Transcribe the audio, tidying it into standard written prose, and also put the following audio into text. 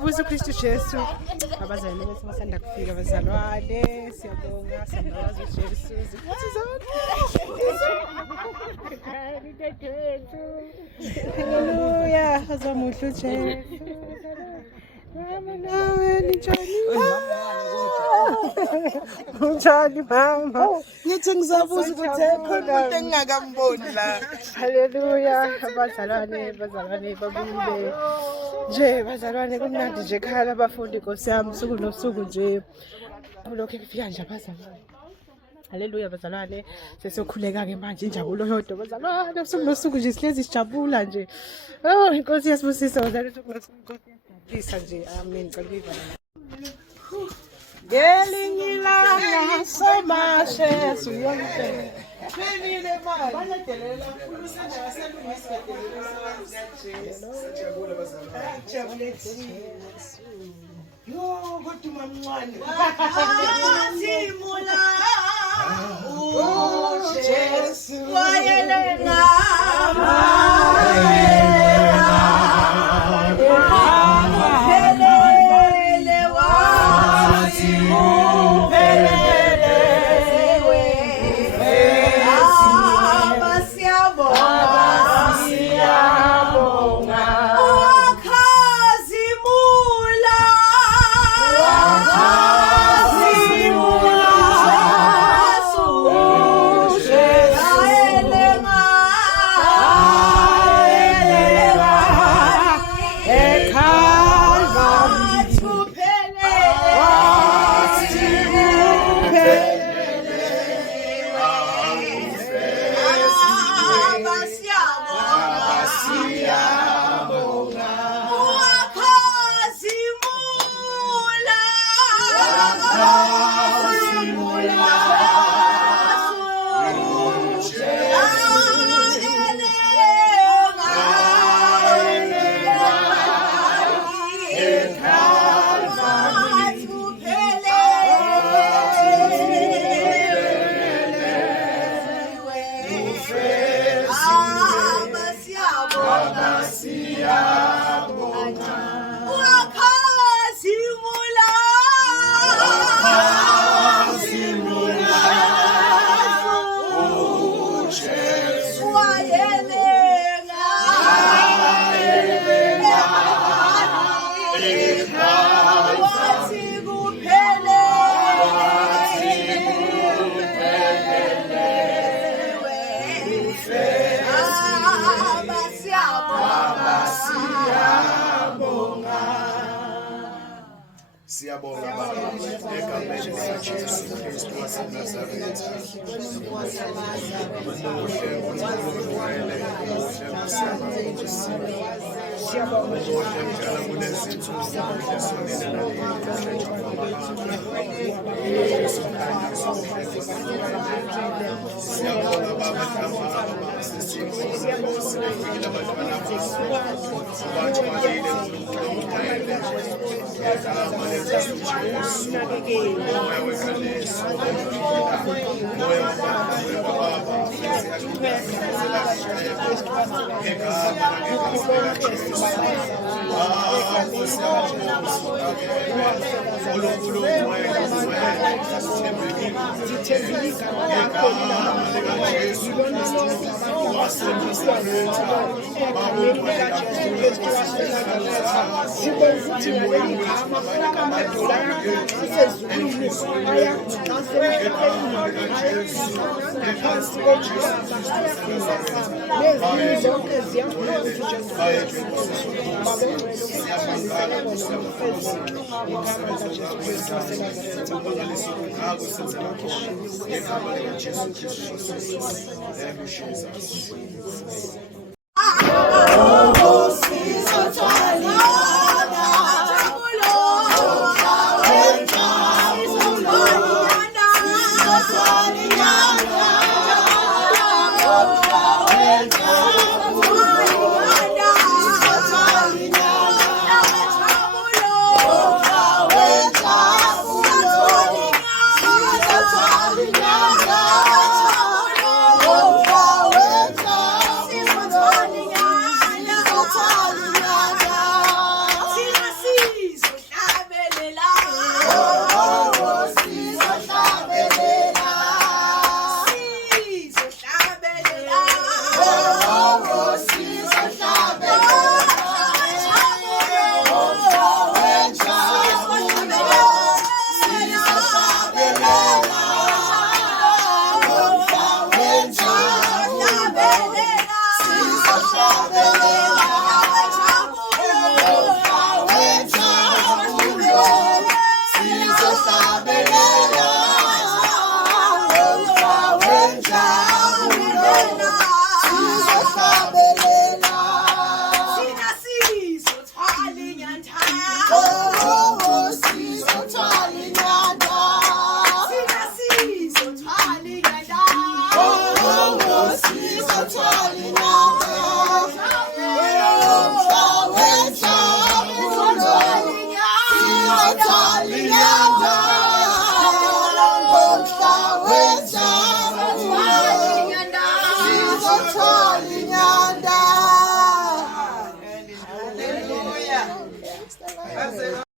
Buzo Kristu Jesu. Abazali bethu basanda kufika abazalwane. Siyabonga sandawazi uJesu. Zikhathi zonke. Haleluya. Azamuhlu Jesu. Mama nawe njani? Njani mama? Ngithi ngizabuza ukuthi khona into engingakamboni la. Haleluya. Abazalwane babuyile. Nje bazalwane kumnandi nje ekhaya abafundi Nkosi yami usuku nosuku nje lokho kufika nje abazalwane. Haleluya bazalwane sesiyokhuleka ke manje injabulo yodwa bazalwane usuku nosuku nje sihlezi sijabula nje. Oh Nkosi yasibusisa bazalwane usuku nosuku Nkosi yasibusisa nje amen ngicabanga. Gelingilanga somashe suyonke. Benile manje banedelela ukusanda waselungisa siyajabula bazalwane. Siyajabula. Yo kodwa mamncane. Simula. Jesu wayelenga. Siyabonga Baba egameni likaJesu Kristu waseNazaretha. Siyabonga njalo kunezinsuku sonina siyabonga Baba Baba siyabonga abantwana bathwalile ngomqhele egama likaJesu moya weqiniso moya wababa Oh